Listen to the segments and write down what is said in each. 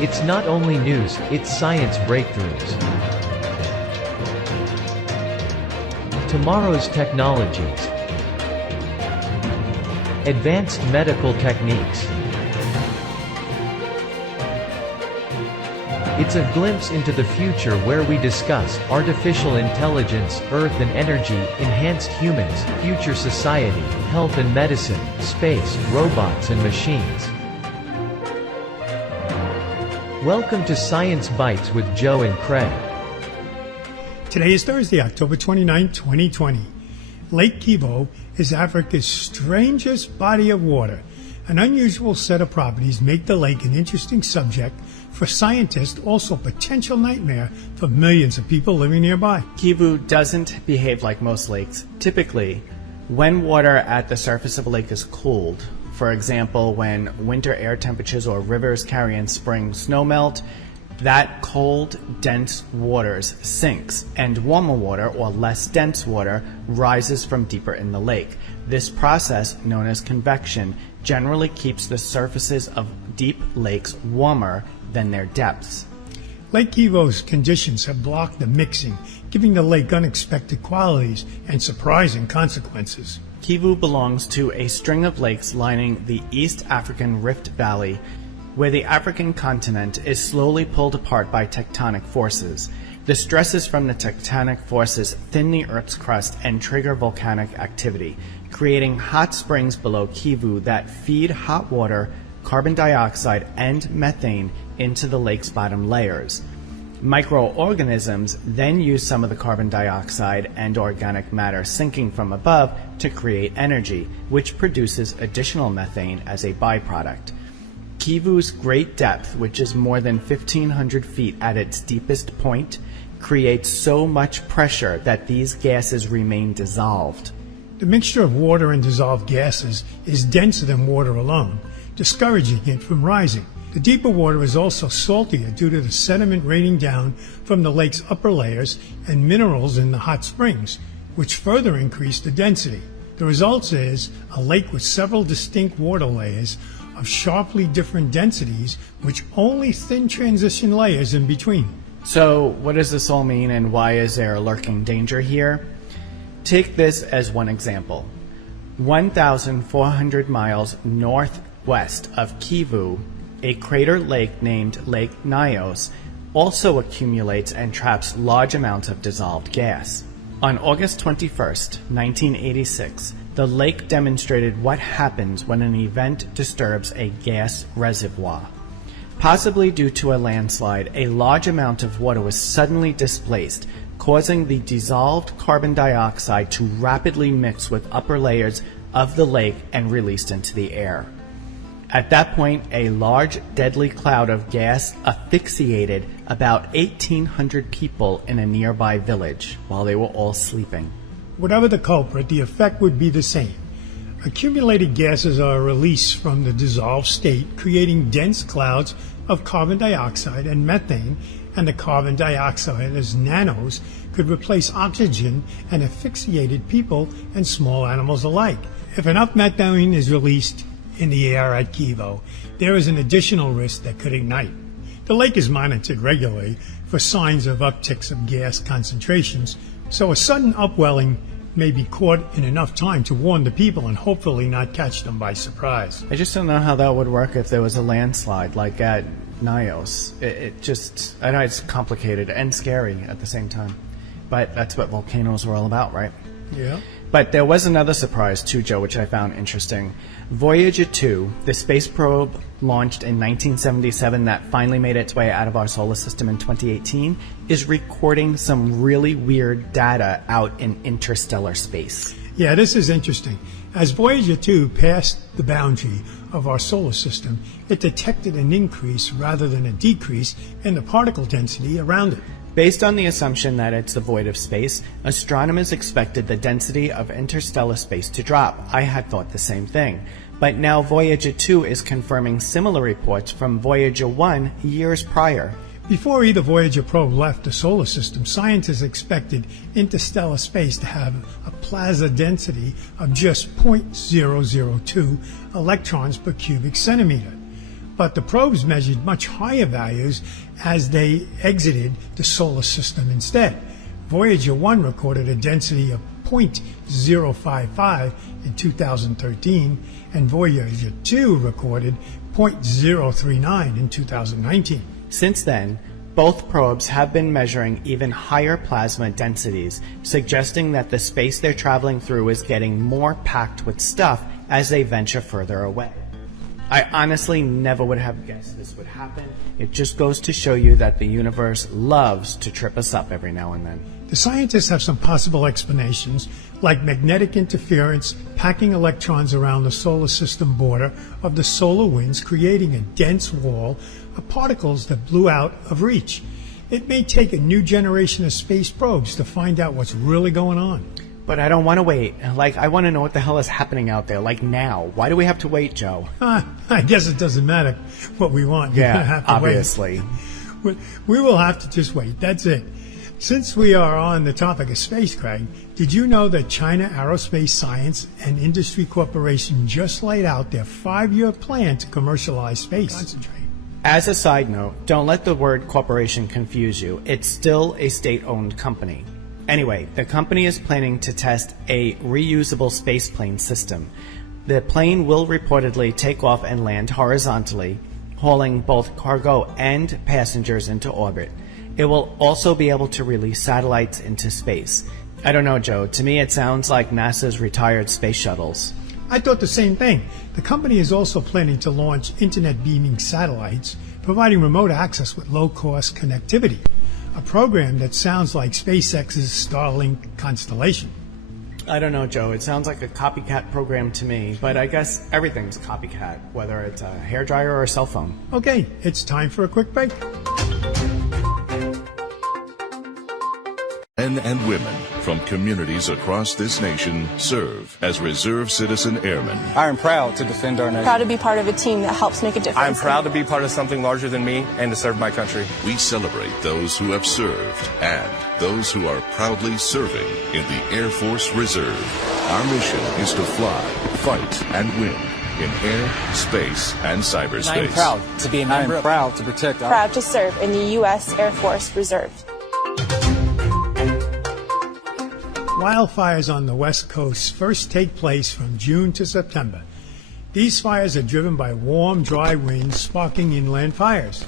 It's not only news, it's science breakthroughs. Tomorrow's technologies. Advanced medical techniques. It's a glimpse into the future where we discuss artificial intelligence, Earth and energy, enhanced humans, future society, health and medicine, space, robots and machines. Welcome to Science Bytes with Joe and Craig. Today is Thursday, October 29, 2020. Lake Kivu is Africa's strangest body of water. An unusual set of properties make the lake an interesting subject for scientists, also a potential nightmare for millions of people living nearby. Kivu doesn't behave like most lakes. Typically, when water at the surface of a lake is cooled, for example, when winter air temperatures or rivers carry in spring snowmelt, that cold, dense water sinks, and warmer water, or less dense water, rises from deeper in the lake. This process, known as convection, generally keeps the surfaces of deep lakes warmer than their depths. Lake Kivu's conditions have blocked the mixing, giving the lake unexpected qualities and surprising consequences. Kivu belongs to a string of lakes lining the East African Rift Valley, where the African continent is slowly pulled apart by tectonic forces. The stresses from the tectonic forces thin the Earth's crust and trigger volcanic activity, creating hot springs below Kivu that feed hot water, carbon dioxide, and methane into the lake's bottom layers. Microorganisms then use some of the carbon dioxide and organic matter sinking from above to create energy, which produces additional methane as a byproduct. Kivu's great depth, which is more than 1,500 feet at its deepest point, creates so much pressure that these gases remain dissolved. The mixture of water and dissolved gases is denser than water alone, discouraging it from rising. The deeper water is also saltier due to the sediment raining down from the lake's upper layers and minerals in the hot springs, which further increase the density. The result is a lake with several distinct water layers of sharply different densities, which only thin transition layers in between. So what does this all mean, and why is there a lurking danger here? Take this as one example. 1,400 miles northwest of Kivu, a crater lake named Lake Nyos also accumulates and traps large amounts of dissolved gas. On August 21, 1986, the lake demonstrated what happens when an event disturbs a gas reservoir. Possibly due to a landslide, a large amount of water was suddenly displaced, causing the dissolved carbon dioxide to rapidly mix with upper layers of the lake and released into the air. At that point, a large, deadly cloud of gas asphyxiated about 1,800 people in a nearby village while they were all sleeping. Whatever the culprit, the effect would be the same. Accumulated gases are released from the dissolved state, creating dense clouds of carbon dioxide and methane, and the carbon dioxide as nanos could replace oxygen and asphyxiated people and small animals alike. If enough methane is released in the air at Kivu, there is an additional risk that could ignite. The lake is monitored regularly for signs of upticks of gas concentrations, so a sudden upwelling may be caught in enough time to warn the people and hopefully not catch them by surprise. I just don't know how that would work if there was a landslide like at Nyos. I know it's complicated and scary at the same time, but that's what volcanoes are all about, right? Yeah. But there was another surprise too, Joe, which I found interesting. Voyager 2, the space probe launched in 1977 that finally made its way out of our solar system in 2018, is recording some really weird data out in interstellar space. Yeah, this is interesting. As Voyager 2 passed the boundary of our solar system, it detected an increase rather than a decrease in the particle density around it. Based on the assumption that it's the void of space, astronomers expected the density of interstellar space to drop. I had thought the same thing. But now Voyager 2 is confirming similar reports from Voyager 1 years prior. Before either Voyager probe left the solar system, scientists expected interstellar space to have a plasma density of just 0.002 electrons per cubic centimeter. but the probes measured much higher values as they exited the solar system instead. Voyager 1 recorded a density of 0.055 in 2013, and Voyager 2 recorded 0.039 in 2019. Since then, both probes have been measuring even higher plasma densities, suggesting that the space they're traveling through is getting more packed with stuff as they venture further away. I honestly never would have guessed this would happen. It just goes to show you that the universe loves to trip us up every now and then. The scientists have some possible explanations, like magnetic interference packing electrons around the solar system border of the solar winds, creating a dense wall of particles that blew out of reach. It may take a new generation of space probes to find out what's really going on. But I don't want to wait. I want to know what the hell is happening out there, now. Why do we have to wait, Joe? I guess it doesn't matter what we want. You're gonna have to obviously. Wait. We will have to just wait. That's it. Since we are on the topic of space, Craig, did you know that China Aerospace Science and Industry Corporation just laid out their 5-year plan to commercialize space? Concentrate. As a side note, don't let the word corporation confuse you. It's still a state-owned company. Anyway, the company is planning to test a reusable spaceplane system. The plane will reportedly take off and land horizontally, hauling both cargo and passengers into orbit. It will also be able to release satellites into space. I don't know, Joe. To me, it sounds like NASA's retired space shuttles. I thought the same thing. The company is also planning to launch internet beaming satellites, providing remote access with low-cost connectivity. A program that sounds like SpaceX's Starlink constellation. I don't know, Joe. It sounds like a copycat program to me, but I guess everything's copycat, whether it's a hairdryer or a cell phone. Okay, it's time for a quick break. Men and women from communities across this nation serve as reserve citizen airmen. I am proud to defend our nation. Proud to be part of a team that helps make a difference. I am proud to be part of something larger than me and to serve my country. We celebrate those who have served and those who are proudly serving in the Air Force Reserve. Our mission is to fly, fight, and win in air, space, and cyberspace. I am proud to be a member. I am proud to protect. Proud to serve in the U.S. Air Force Reserve. Wildfires on the West Coast first take place from June to September. These fires are driven by warm, dry winds sparking inland fires.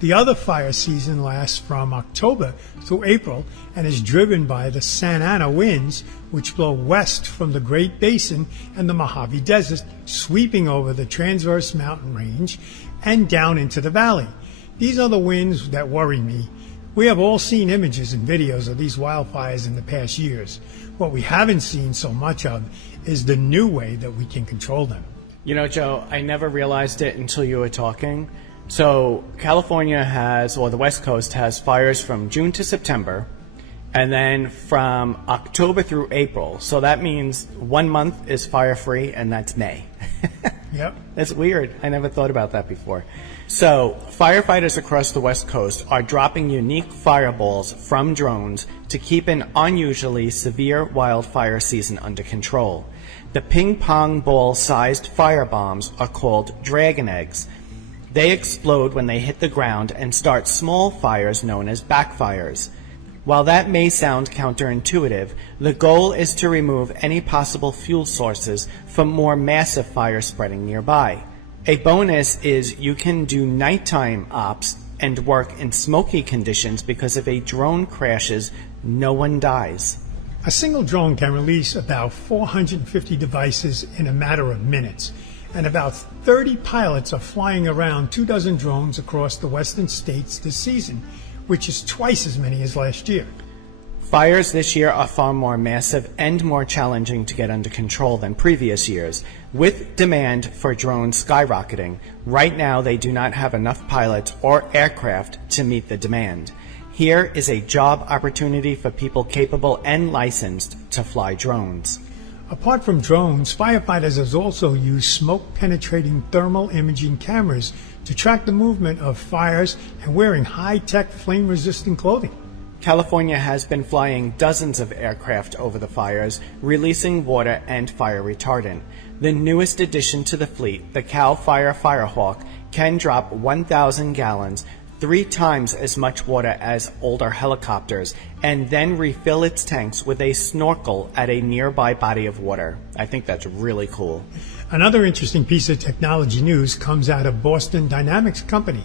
The other fire season lasts from October through April and is driven by the Santa Ana winds, which blow west from the Great Basin and the Mojave Desert, sweeping over the transverse mountain range and down into the valley. These are the winds that worry me. We have all seen images and videos of these wildfires in the past years. What we haven't seen so much of is the new way that we can control them. You know, Joe, I never realized it until you were talking. So California has, or the West Coast has, fires from June to September, and then from October through April. So that means 1 month is fire-free, and that's May. Yep. That's weird. I never thought about that before. So, firefighters across the West Coast are dropping unique fireballs from drones to keep an unusually severe wildfire season under control. The ping-pong ball-sized firebombs are called dragon eggs. They explode when they hit the ground and start small fires known as backfires. While that may sound counterintuitive, the goal is to remove any possible fuel sources from more massive fire spreading nearby. A bonus is you can do nighttime ops and work in smoky conditions because if a drone crashes, no one dies. A single drone can release about 450 devices in a matter of minutes, and about 30 pilots are flying around 24 drones across the western states this season, which is twice as many as last year. Fires this year are far more massive and more challenging to get under control than previous years, with demand for drones skyrocketing. Right now, they do not have enough pilots or aircraft to meet the demand. Here is a job opportunity for people capable and licensed to fly drones. Apart from drones, firefighters have also used smoke-penetrating thermal imaging cameras to track the movement of fires and wearing high-tech flame-resistant clothing. California has been flying dozens of aircraft over the fires, releasing water and fire retardant. The newest addition to the fleet, the Cal Fire Firehawk, can drop 1,000 gallons, 3 times as much water as older helicopters, and then refill its tanks with a snorkel at a nearby body of water. I think that's really cool. Another interesting piece of technology news comes out of Boston Dynamics Company.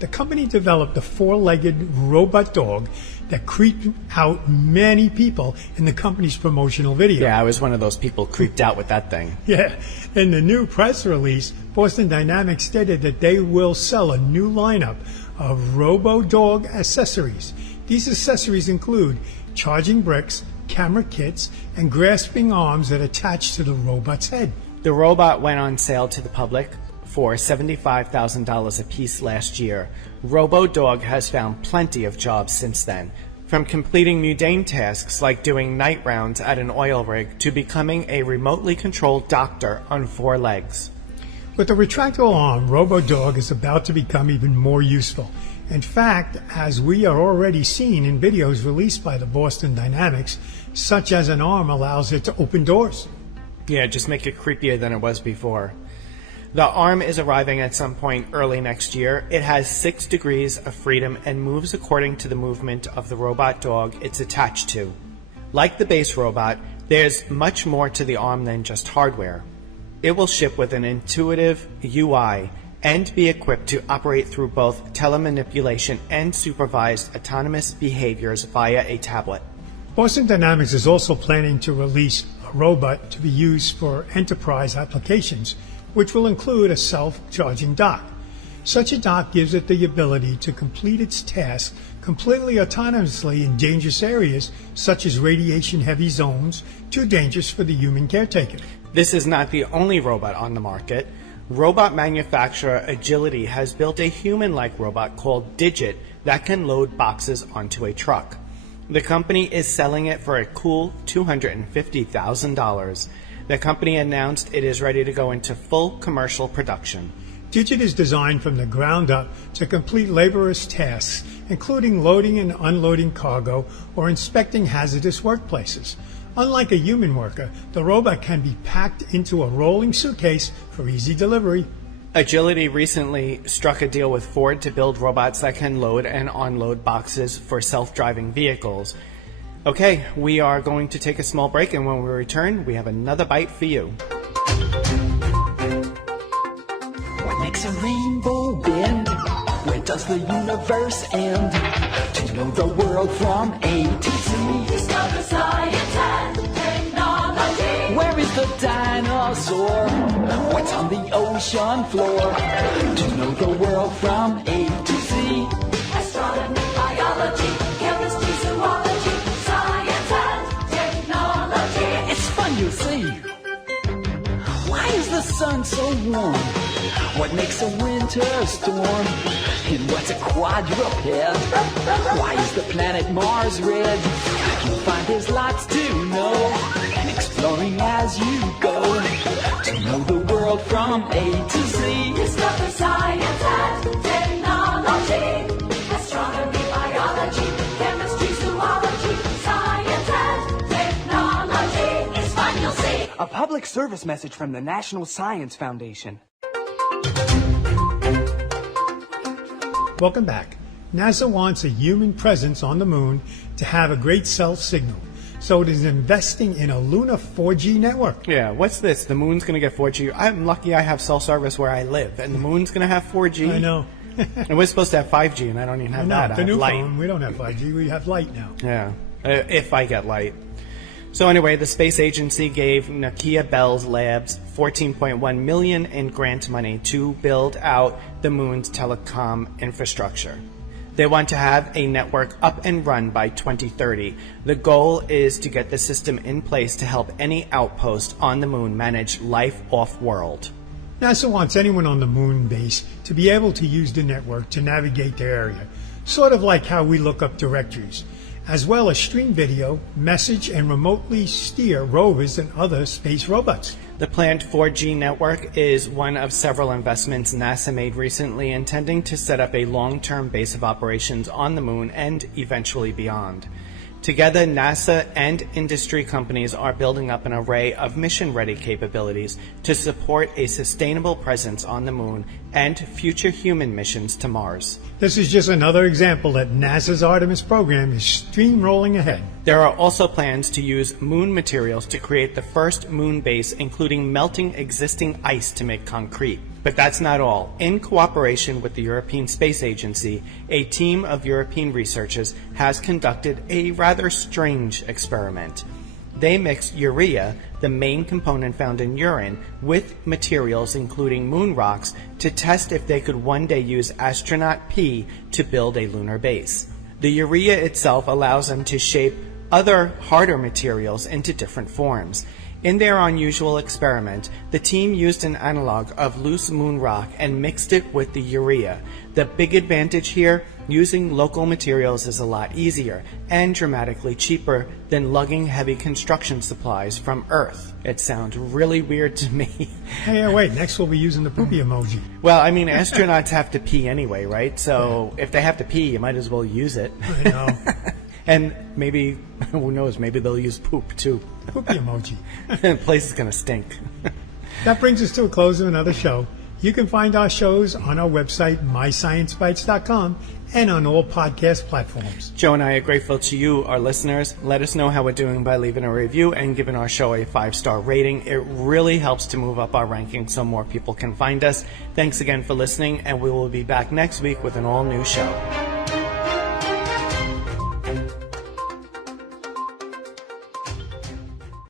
The company developed a 4-legged robot dog that creeped out many people in the company's promotional video. Yeah, I was one of those people creeped out with that thing. Yeah, in the new press release, Boston Dynamics stated that they will sell a new lineup of Robodog accessories. These accessories include charging bricks, camera kits, and grasping arms that attach to the robot's head. The robot went on sale to the public for $75,000 a piece last year. Robodog has found plenty of jobs since then, from completing mundane tasks like doing night rounds at an oil rig to becoming a remotely controlled doctor on 4 legs. With the retractable arm, Robodog is about to become even more useful. In fact, as we are already seeing in videos released by the Boston Dynamics, such as an arm allows it to open doors. Yeah, just make it creepier than it was before. The arm is arriving at some point early next year. It has 6 degrees of freedom and moves according to the movement of the robot dog it's attached to. Like the base robot, there's much more to the arm than just hardware. It will ship with an intuitive UI and be equipped to operate through both telemanipulation and supervised autonomous behaviors via a tablet. Boston Dynamics is also planning to release a robot to be used for enterprise applications, which will include a self-charging dock. Such a dock gives it the ability to complete its tasks completely autonomously in dangerous areas such as radiation-heavy zones, too dangerous for the human caretaker. This is not the only robot on the market. Robot manufacturer Agility has built a human-like robot called Digit that can load boxes onto a truck. The company is selling it for a cool $250,000. The company announced it is ready to go into full commercial production. Digit is designed from the ground up to complete laborious tasks, including loading and unloading cargo or inspecting hazardous workplaces. Unlike a human worker, the robot can be packed into a rolling suitcase for easy delivery. Agility recently struck a deal with Ford to build robots that can load and unload boxes for self-driving vehicles. Okay, we are going to take a small break, and when we return, we have another bite for you. What makes a rainbow bend? Where does the universe end? To know the world from A to Z. Discover science and technology. Where is the dinosaur? What's on the ocean floor? To know the world from A to Z. Astronomy, biology, chemistry, zoology, science and technology. It's fun, you see. Why is the sun so warm? What makes a winter storm? And what's a quadruped? Why is the planet Mars red? You'll find there's lots to know, exploring as you go, to know the world from A to Z. Discover science and technology. Astronomy, biology, chemistry, zoology, science and technology. It's fun, you'll see. A public service message from the National Science Foundation. Welcome back. NASA wants a human presence on the moon to have a great cell signal, so it is investing in a lunar 4G network. Yeah, what's this? The moon's going to get 4G. I'm lucky I have cell service where I live, and the moon's going to have 4G. I know. And we're supposed to have 5G, and I don't even have that. I The have new light. phone, we don't have 5G, we have light now. Yeah, if I get light. So anyway, the space agency gave Nokia Bell's Labs $14.1 million in grant money to build out the moon's telecom infrastructure. They want to have a network up and run by 2030. The goal is to get the system in place to help any outpost on the moon manage life off-world. NASA wants anyone on the moon base to be able to use the network to navigate their area, sort of like how we look up directories, as well as stream video, message, and remotely steer rovers and other space robots. The planned 4G network is one of several investments NASA made recently, intending to set up a long-term base of operations on the moon and eventually beyond. Together, NASA and industry companies are building up an array of mission-ready capabilities to support a sustainable presence on the Moon and future human missions to Mars. This is just another example that NASA's Artemis program is steamrolling ahead. There are also plans to use moon materials to create the first moon base, including melting existing ice to make concrete. But that's not all. In cooperation with the European Space Agency, a team of European researchers has conducted a rather strange experiment. They mixed urea, the main component found in urine, with materials including moon rocks to test if they could one day use astronaut pee to build a lunar base. The urea itself allows them to shape other harder materials into different forms. In their unusual experiment, the team used an analog of loose moon rock and mixed it with the urea. The big advantage here, using local materials is a lot easier and dramatically cheaper than lugging heavy construction supplies from Earth. It sounds really weird to me. Hey, wait, next we'll be using the poopy emoji. Well, I mean, astronauts have to pee anyway, right? So if they have to pee, you might as well use it. I know. And maybe, who knows, maybe they'll use poop too. Poopy emoji. The place is going to stink. That brings us to a close of another show. You can find our shows on our website, mysciencebytes.com, and on all podcast platforms. Joe and I are grateful to you, our listeners. Let us know how we're doing by leaving a review and giving our show a 5-star rating. It really helps to move up our rankings so more people can find us. Thanks again for listening, and we will be back next week with an all-new show.